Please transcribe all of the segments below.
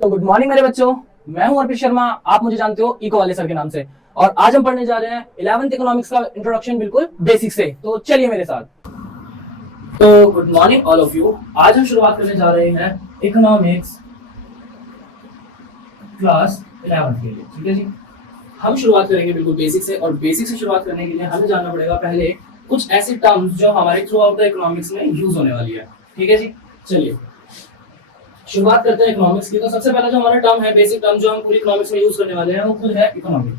तो good morning मेरे बच्चों, मैं हूं अर्पित शर्मा। आप मुझे जानते हो इको वाले सर के नाम से। और आज हम पढ़ने जा रहे हैं 11th इकोनॉमिक्स का इंट्रोडक्शन, बिल्कुल बेसिक से। तो चलिए मेरे साथ। तो good morning all of you. आज हम शुरुआत करने जा रहे हैं इकोनॉमिक्स क्लास 11th के लिए। ठीक है जी, हम शुरुआत करेंगे बिल्कुल बेसिक से। और बेसिक से शुरुआत करने के लिए हमें जानना पड़ेगा पहले कुछ ऐसी टर्म्स जो हमारे थ्रू आउट द इकोनॉमिक्स में यूज होने वाली है। ठीक है जी, चलिए शुरुआत करते हैं इकोनॉमिक्स की। तो सबसे पहला जो हमारा टर्म है, बेसिक टर्म जो हम पूरी इकोनॉमिक्स में यूज करने वाले हैं, वो खुद है इकोनॉमी।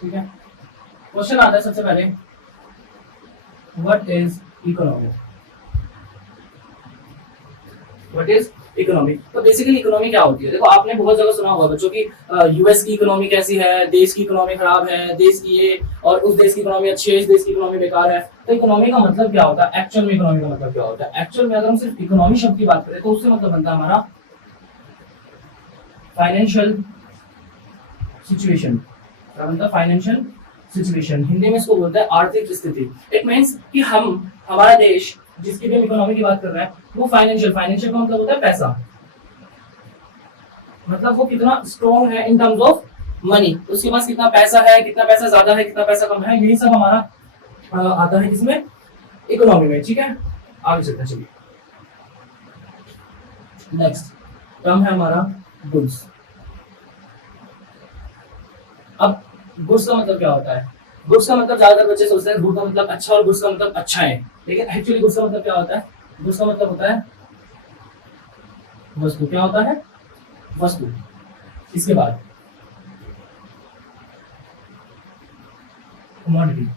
ठीक है, क्वेश्चन आता है सबसे पहले, what is economy? What is economy? तो बेसिकली इकोनॉमी क्या होती है? देखो, आपने बहुत जगह सुना होगा बच्चों की यूएस की इकोनॉमी कैसी है, देश की इकोनॉमी खराब है, देश की ये और उस देश की इकोनॉमी अच्छी है, इस देश की इकोनॉमी बेकार है। तो इकोनॉमी का मतलब क्या होता है? एक्चुअल में इकोनॉमी का मतलब क्या होता है? एक्चुअल में अगर हम सिर्फ इकोनॉमी शब्द की बात करें तो उससे मतलब बनता है हमारा फाइनेंशियल सिचुएशन। क्या बनता है? Financial situation. हिंदी में इसको बोलते हैं आर्थिक स्थिति। इट मींस कि हमारा देश जिसकी भी हम इकोनॉमी की बात कर रहे हैं वो फाइनेंशियल का मतलब होता है पैसा। मतलब वो कितना स्ट्रॉन्ग है इन टर्म्स ऑफ मनी, उसके पास कितना पैसा है, कितना पैसा ज्यादा है, कितना पैसा कम है, यही सब हमारा आता है इसमें इकोनॉमी में। ठीक है, आगे चलते हैं। चलिए नेक्स्ट टर्म है हमारा गुड्स। अब गुड्स का मतलब क्या होता है? गुड्स का मतलब ज्यादातर बच्चे सोचते हैं गुड का मतलब अच्छा और गुड्स का मतलब अच्छा है, लेकिन एक्चुअली गुड्स का मतलब क्या होता है? गुड्स का मतलब होता है वस्तु। क्या होता है? वस्तु। इसके बाद कमोडिटी।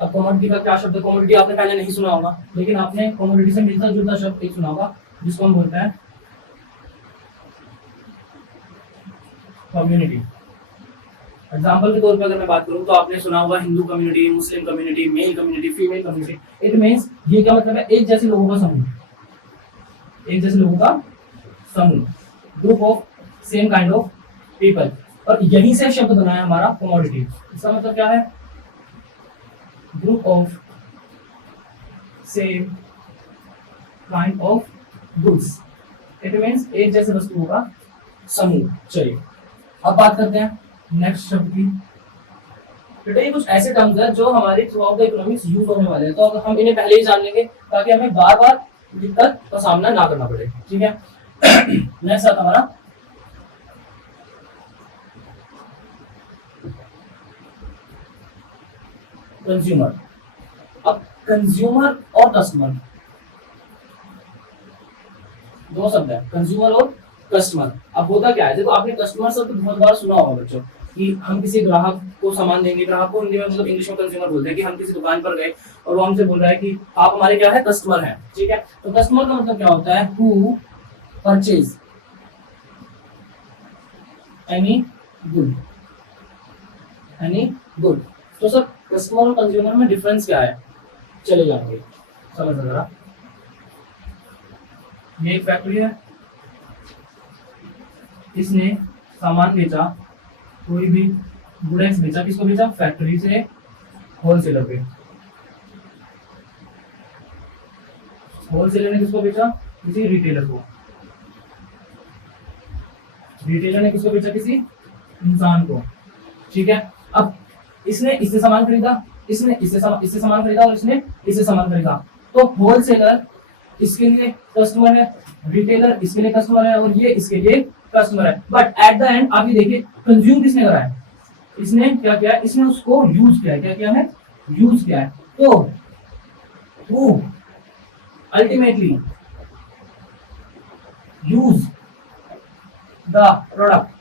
अब कमोडिटी का क्या शब्द है? कमोडिटी आपने पहले नहीं सुना होगा, लेकिन आपने कमोडिटी से मिलता जुलता शब्द एक सुना होगा जिसको हम बोलते हैं कम्युनिटी। एग्जाम्पल के तौर पर अगर मैं बात करूं तो आपने सुना होगा Hindu community, Muslim community, male community, female community. It means ये क्या मतलब है? एक जैसे लोगों का समूह। एक जैसे लोगों का समूह, group of same kind of people. और यहीं से शब्द बना है हमारा कमोडिटी। इसका मतलब क्या है? Group of same kind of goods. It means एक जैसे वस्तुओं का समूह। चलिए अब बात करते हैं नेक्स्ट शब्द की। बेटा ये कुछ ऐसे टर्म्स हैं जो हमारे through out the economics use होने वाले हैं, तो अगर हम इन्हें पहले ही जान लेंगे ताकि हमें बार बार दिक्कत का सामना ना करना पड़े। ठीक है, नेक्स्ट आता हमारा कंज्यूमर। अब कंज्यूमर और कस्टमर दो शब्द है, कंज्यूमर और कस्टमर। अब होता क्या है? देखो, आपने कस्टमर शब्द बहुत बार सुना होगा बच्चों कि हम किसी ग्राहक को सामान देंगे। ग्राहक को हिंदी में मतलब इंग्लिश में कंज्यूमर बोलते हैं कि हम किसी दुकान पर गए और वो हमसे बोल रहा है कि आप हमारे क्या है? कस्टमर हैं। ठीक है, तो कस्टमर का मतलब क्या होता है? Who purchase any good. Any good. तो सर कस्टमर और कंज्यूमर में डिफरेंस क्या है? चले जाएंगे, समझ जरा। ये एक फैक्ट्री है, इसने सामान बेचा, कोई भी गुड्स बेचा। किसको बेचा? फैक्ट्री से होलसेलर पे। होलसेलर ने किसको बेचा? किसी रिटेलर को। रिटेलर ने किसको बेचा? किसी इंसान को। ठीक है, अब इसने इससे सामान खरीदा, इसने इससे सामान खरीदा और इसने इससे सामान खरीदा। तो होलसेलर इसके लिए कस्टमर है, रिटेलर इसके लिए कस्टमर है और ये इसके लिए कस्टमर है। बट एट द एंड आप ये देखिए, कंज्यूम किसने करा है? इसने क्या किया? इसने उसको यूज किया है। क्या किया है? यूज किया है। तो वो अल्टीमेटली यूज द प्रोडक्ट।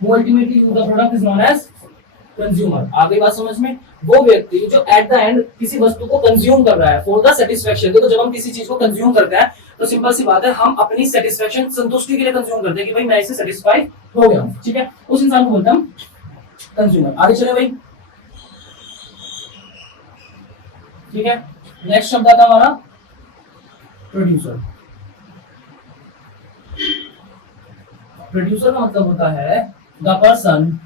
वो ultimately use the product is known as consumer. आ गई बात समझ में? वो व्यक्ति जो एट द एंड किसी वस्तु को कंज्यूम कर रहा है फॉर द सेटिस्फेक्शन। देखो, जब हम किसी चीज को कंज्यूम करते हैं तो सिंपल सी बात है, हम अपनी सेटिस्फेक्शन, संतुष्टि के लिए कंज्यूम करते हैं कि भाई मैं इससे सेटिस्फाई हो गया हूं। ठीक है, उस इंसान को बोलते हैं हम कंज्यूमर। आगे चले भाई। ठीक है, नेक्स्ट शब्द आता हमारा प्रोड्यूसर। प्रोड्यूसर का मतलब होता है the person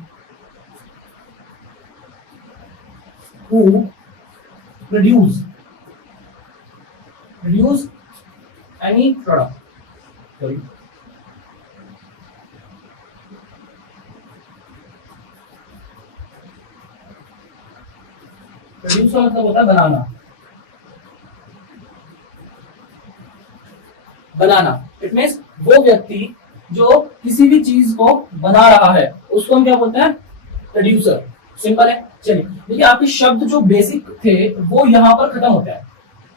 who produce any product, sorry produce का मतलब होता है बनाना, बनाना। इट मीन्स वो व्यक्ति जो किसी भी चीज को बना रहा है उसको हम क्या बोलते हैं, प्रोड्यूसर। सिंपल है। चलिए देखिए, आपके शब्द जो बेसिक थे वो यहाँ पर खत्म होते हैं,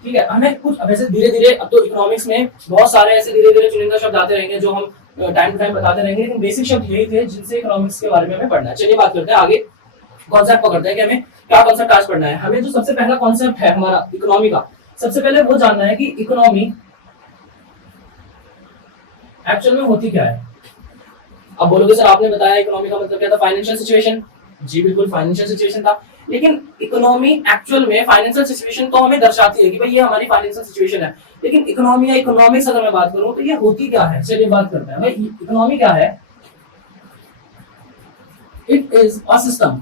ठीक है। हमें कुछ वैसे धीरे धीरे, अब तो इकोनॉमिक्स में बहुत सारे ऐसे धीरे धीरे चुनिंदा शब्द आते रहेंगे जो हम टाइम टू टाइम बताते रहेंगे, लेकिन बेसिक शब्द यही थे जिनसे इकोनॉमिक्स के बारे में हमें पढ़ना है। चलिए बात करते हैं आगे, कॉन्सेप्ट पकड़ते हैं कि हमें क्या कॉन्सेप्ट आज पढ़ना है। हमें जो सबसे पहला कॉन्सेप्ट है हमारा इकोनॉमी का, सबसे पहले वो जानना है कि इकोनॉमी एक्चुअल में होती क्या है। अब बोलोगे सर आपने बताया इकोनॉमी का मतलब क्या था, फाइनेंशियल सिचुएशन। जी बिल्कुल, फाइनेंशियल सिचुएशन था, लेकिन इकोनॉमी एक्चुअल में फाइनेंशियल सिचुएशन तो हमें दर्शाती है कि भाई ये हमारी फाइनेंशियल सिचुएशन है, लेकिन इकोनॉमी या इकोनॉमिक्स अगर मैं बात करूं तो ये होती क्या है। चलिए बात करते हैं भाई इकोनॉमी क्या है। It is a system.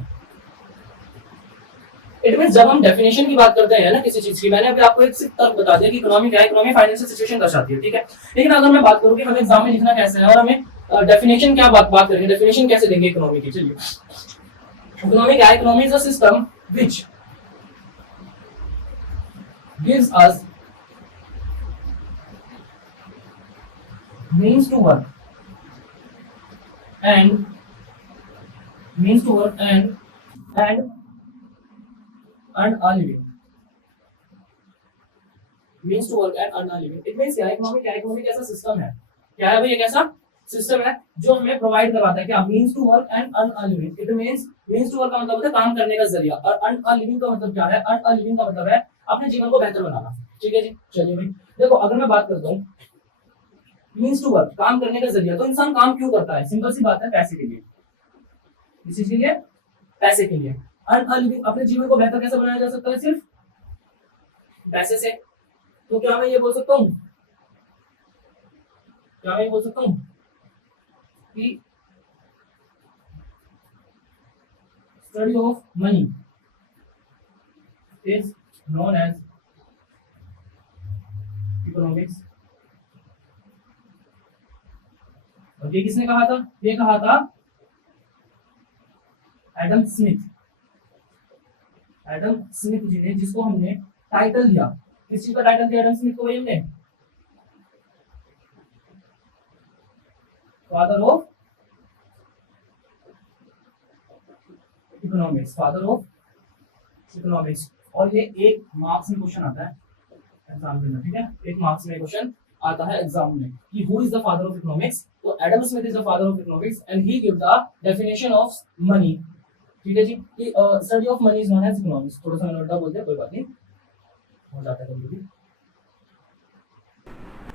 It means जब हम डेफिनेशन की बात करते हैं ना किसी चीज की, मैंने अभी आपको एक सिर्फ तर्क बता दिया कि इकोनॉमी क्या है, इकोनॉमी फाइनेंशियल सिचुएशन दर्शाती है, ठीक है। लेकिन अगर मैं बात करूं कि हमें एग्जाम में लिखना कैसे है और हमें डेफिनेशन क्या बात करेंगे, डेफिनेशन कैसे देंगे इकोनॉमी की। चलिए इकोनॉमी क्या है, economy is a system which gives us means to work and earn a living, means to work and earn a living। it means क्या है, इकोनॉमी क्या है, इकोनॉमी कैसा सिस्टम है, क्या है भाई, ये कैसा सिस्टम है जो हमें प्रोवाइड करवाता है क्या, means to work and earn a living. It means to work का मतलब होता है काम करने का जरिया, और अर्न अ लिविंग का मतलब क्या है, अर्न अ लिविंग का मतलब है अपने जीवन को बेहतर बनाना, ठीक है जी। चलिए भाई देखो, अगर मैं बात करता हूँ मींस टू वर्क, काम करने का जरिया, तो इंसान काम क्यों करता है, सिंपल सी बात है, पैसे के लिए, इसी के लिए, पैसे के लिए। अर्न अ लिविंग, अपने जीवन को बेहतर कैसे बनाया जा सकता है, सिर्फ पैसे से। तो क्या मैं ये बोल सकता हूँ, कि study of money is known as economics. और ये किसने कहा था, ये कहा था एडम स्मिथ जी ने, जिसको हमने टाइटल दिया, किस चीज का टाइटल दिया एडम स्मिथ को भाई हमने, father of economics, father of economics. और ये एक मार्क्स में क्वेश्चन आता है एग्जाम में, ठीक है, एक मार्क्स में क्वेश्चन आता है एग्जाम में कि who is the father of economics. तो Adam Smith is the father of economics and he give the definition of money, ठीक है जी। Study of money is known as economics. थोड़ा सा मैंने उल्टा बोल दिया, कोई बात नहीं, हो जाता है कभी।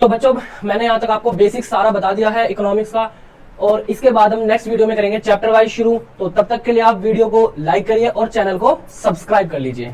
तो बच्चों मैंने यहाँ तक आपको बेसिक सारा बता दिया है इकोनॉमिक्स का, और इसके बाद हम नेक्स्ट वीडियो में करेंगे चैप्टर वाइज शुरू। तो तब तक के लिए आप वीडियो को लाइक करिए और चैनल को सब्सक्राइब कर लीजिए।